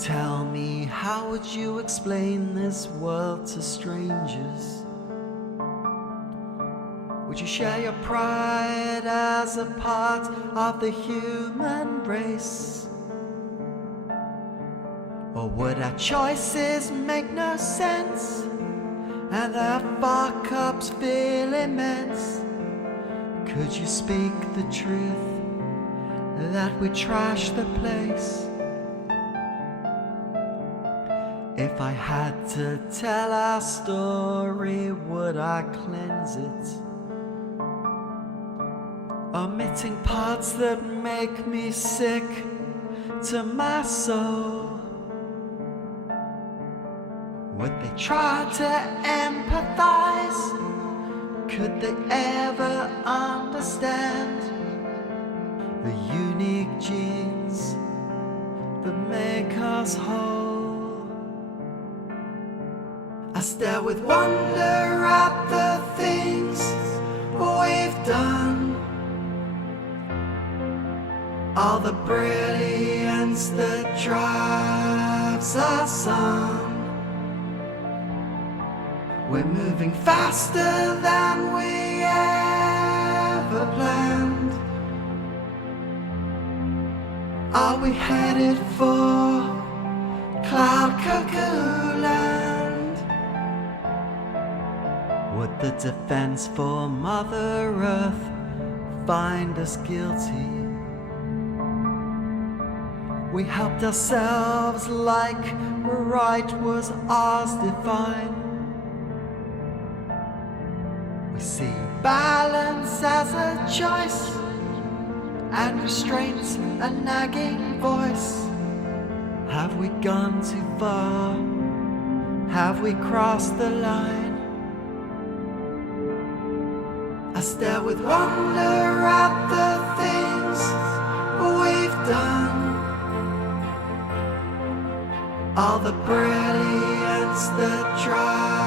Tell me, how would you explain this world to strangers? Would you share your pride as a part of the human race? Or would our choices make no sense and our fuck-ups feel immense? Could you speak the truth that we trash the place? If I had to tell our story, would I cleanse it? Omitting parts that make me sick to my soul. Would they try to empathize? Could they ever understand the unique genes that make us whole? I stare with wonder at the things we've done, all the brilliance that drives us on. We're moving faster than we ever planned. Are we headed for cloud cuckoo land? Would the defense for Mother Earth find us guilty? We helped ourselves like right was ours divine. We see balance as a choice and restraint's a nagging voice. Have we gone too far? Have we crossed the line? I stare with wonder at the things we've done, all the brilliance that drives